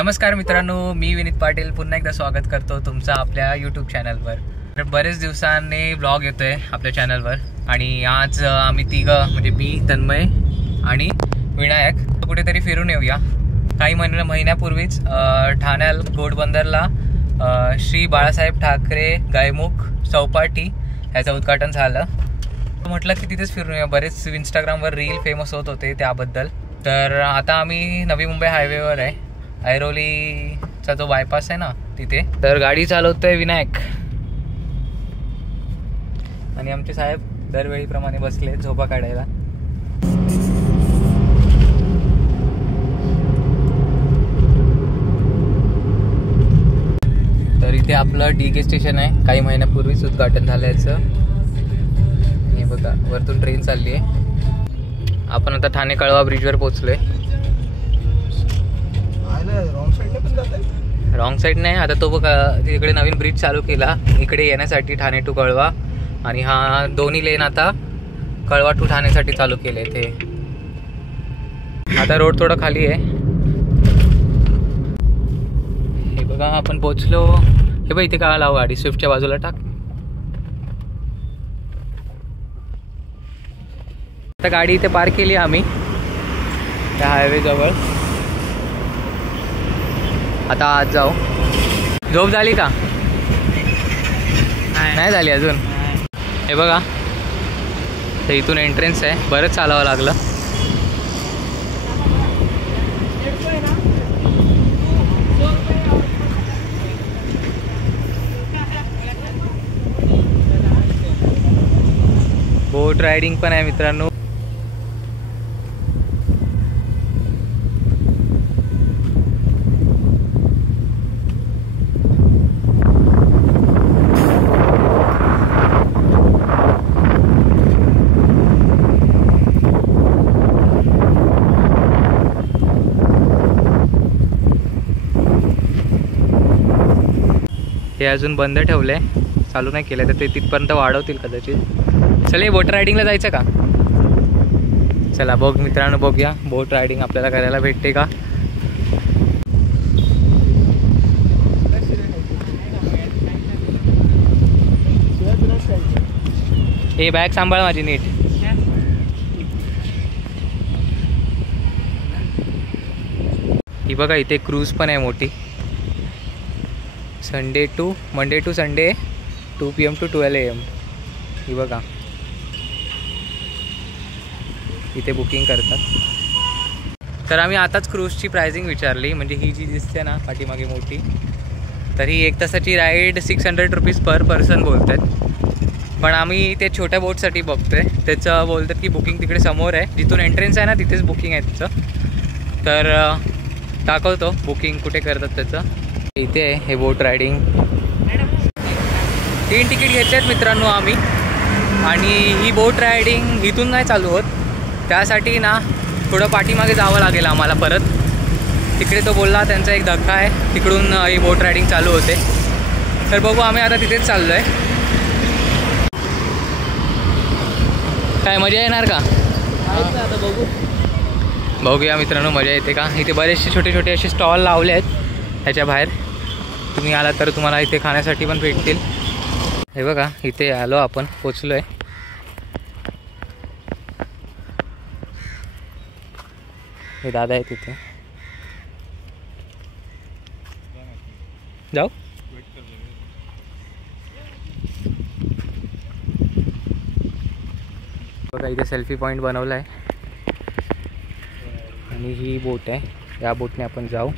नमस्कार मित्रांनो, मी विनीत पाटील पुन्हा एकदा स्वागत करतो तुमचं आपल्या यूट्यूब चॅनलवर। तर बरेच दिवसांनी ब्लॉग येतोय आपल्या चॅनलवर आणि आज आम्ही तिघं म्हणजे मी, तन्मय आणि विनायक कुठेतरी फिरून येऊया। काही महिन्यापूर्वीच ठाण्याला घोडबंदरला श्री बाळासाहेब ठाकरे गायमुख चौपाटी याचं उद्घाटन झालं। म्हटलं की तिथेच फिरून येऊया। बरेच इंस्टाग्रामवर रील फेमस होत होते त्याबद्दल। तर आता आम्ही नवी मुंबई हायवेवर आहे, ऐरोलीचा जो बायपास आहे ना तिथे। तर गाडी चालवतोय विनायक आणि आमचे साहेब दरवेळीप्रमाणे बसले झोपा काढायला। तर इथे आपलं DK स्टेशन आहे, काही महिन्यापूर्वीच उद्घाटन झालं याचं। हे बघा वरतून ट्रेन चालली आहे। आपण आता ठाणे कळवा ब्रिजवर पोहोचलोय। रॉंग साईड नाही, आता तो बघा तिकडे नवीन ब्रिज चालू केला इकडे येण्यासाठी ठाणे टू कळवा, आणि हा दोन्ही लेन आता कळवा टू ठाणेसाठी चालू केले ते। आता रोड थोडा खाली आहे। हे बघा आपण पोहोचलो। हे बघ इथे का लाव गाडी, स्विफ्टच्या बाजूला टाक। आता गाडी इथे पार्क केली आम्ही त्या हायवे जवळ। आता आज जाऊ। झोप झाली का? नाही झाली अजून। हे बघा तर इथून एंट्रन्स आहे, बरंच चालावं लागलं। बोट रायडिंग पण आहे मित्रांनो। हे अजून बंद ठेवलंय, चालू नाही केलंय, तर ते तिथपर्यंत वाढवतील कदाचित। चल बोट रायडिंगला जायचं का? चला बघ मित्रांनो, बघूया बोट रायडिंग आपल्याला करायला भेटते का। हे बॅग सांभाळ माझी नीट। ही बघा इथे क्रूज पण आहे मोठी, Monday to Sunday 2 PM to 12 AM। ही बघा इथे बुकिंग करतात। तर आम्ही आताच क्रूजची प्राइसिंग विचारली, म्हणजे ही जी दिसते ना पाठीमागे मोठी, तर ही 1 तासाची राईड 600 रुपीज पर पर्सन बोलत आहेत। पण आम्ही ते छोट्या बोटसाठी बघतोय, त्याचं बोलतात की बुकिंग तिकडे समोर आहे, जिथून एंट्रन्स आहे ना तिथेच बुकिंग आहे त्याचं। तर दाखवतो बुकिंग कुठे करतात त्याचं। इथे आहे हे बोट रायडिंग। 3 तिकीट घेतलेत मित्रांनो आम्ही, आणि ही बोट रायडिंग इथून नाही चालू होत, त्यासाठी ना थोडं पाठीमागे जावं लागेल आम्हाला परत। तिकडे तो बोलला त्यांचा एक धक्का आहे, तिकडून ही बोट रायडिंग चालू होते। तर बघू आम्ही आता तिथेच चाललो आहे। काय मजा येणार का? आता बघूया मित्रांनो मजा येते का। इथे बरेचसे छोटे छोटे असे स्टॉल लावले आहेत ह्याच्या बाहेर, तुम्ही आला तर तुम्हाला इथे खाण्यासाठी पण भेटतील। हे बघा इथे आलो आपण, पोचलो आहे। हे दादा आहे तिथे, जाऊ। बघा इथे सेल्फी पॉईंट बनवला आहे, आणि ही बोट आहे, या बोटने आपण जाऊ।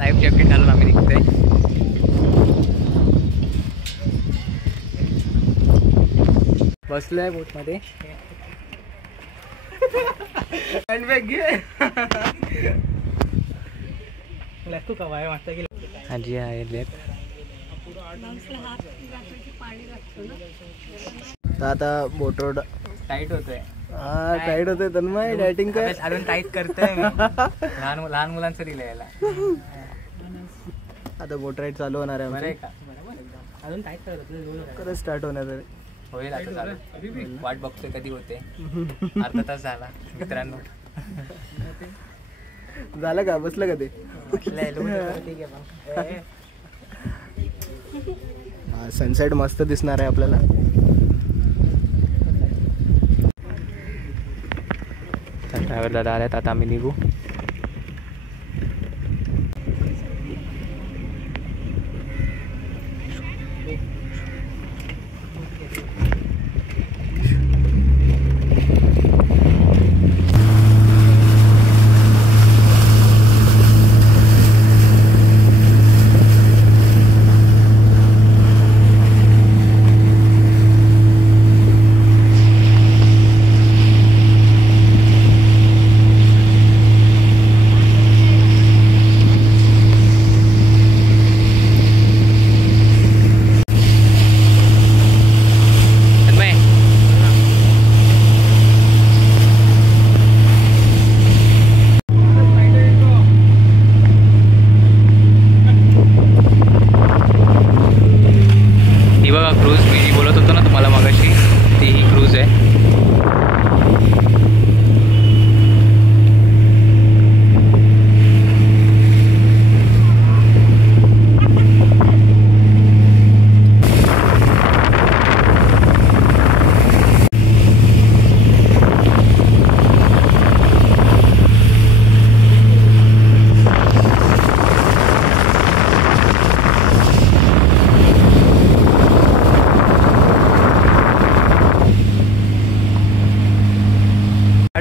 लाईफ जॅकेट घालून आम्ही निघतोय। बसलोय बोटमध्ये। हाजी आहे। आता बोट रोड टाईट होतोय। टाईट होते तन्मय, डायटिंग कर। अजून टाईट करतोय मी। लहान मुलांचं दिलं याला। आता बोट राईड चालू होणार आहे बरं आहे का? अजून टाईट करत खरंच स्टार्ट होणार आहे। होईल आता चालू. वाट बघतोय कधी होते. अर्धा तास झाला मित्रांनो. झालं का? बसलं का ते? सनसेट मस्त दिसणार आहे आपल्याला. ड्रायव्हर दादा आल्यात, आता आम्ही निघू.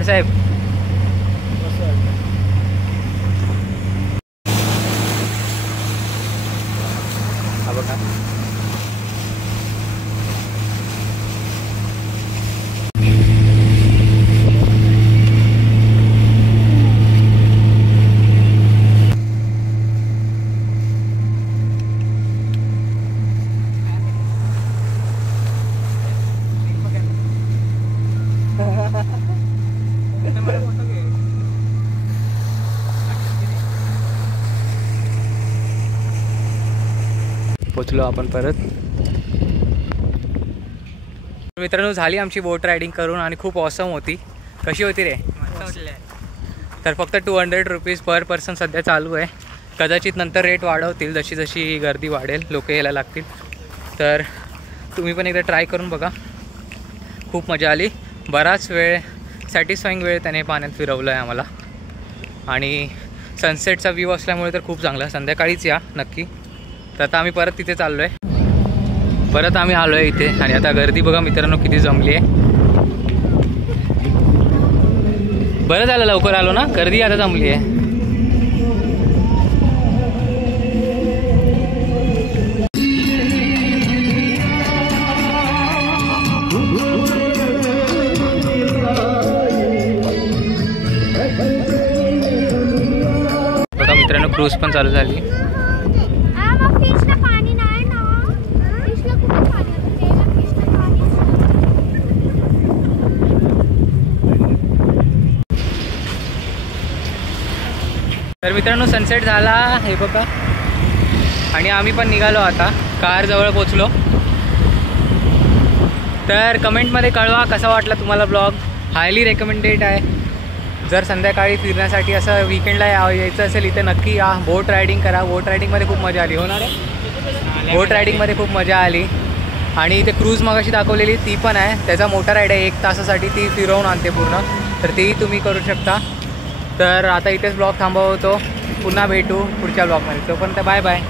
साहेब हा बघा. पोचलो आपण परत. मित्रांनो झाली आमची बोट रायडिंग करून आणि खूप ऑसम होती. कशी होती रे? तर फक्त 200 रुपीज पर पर्सन सध्या चालू आहे. कदाचित नंतर रेट वाढवतील जशी जशी गर्दी वाढेल, लोक यायला लागतील. तर तुम्ही पण एकदा ट्राय करून बघा. खूप मजा आली. बराच वेळ सॅटिस्फाईंग वेळ त्याने पाण्यात फिरवलं आहे आम्हाला. आणि सनसेटचा व्ह्यू असल्यामुळे तर खूप चांगला. संध्याकाळीच या नक्की. तर आता आम्ही परत तिथे चाललो आहे. परत आम्ही आलो आहे इथे. आणि आता गर्दी बघा मित्रांनो किती जमली आहे. बरं झालं लवकर आलो ना, गर्दी आता जमली आहे. बघा मित्रांनो क्रूज पण चालू झाली. तर मित्रांनो सनसेट झाला हे बघा. आणि आम्ही पण निघालो आता. कार जवळ पोचलो. तर कमेंटमध्ये कळवा कसा वाटला तुम्हाला ब्लॉग. हायली रेकमेंडेड आहे. जर संध्याकाळी फिरण्यासाठी असं विकेंडला यायचं असेल इथे नक्की या. बोट रायडिंग करा. बोट रायडिंगमध्ये खूप मजा आली. होणार आहे बोट रायडिंगमध्ये खूप मजा आली. आणि इथे क्रूज मगाशी दाखवलेली ती पण आहे. त्याचा मोठा राईड आहे 1 तासासाठी. ती फिरवून आणते पूर्ण. तर तेही तुम्ही करू शकता. तर आता इथेच ब्लॉग थांबवतो. पुन्हा भेटू पुढच्या ब्लॉगमध्ये. तोपर्यंत बाय बाय.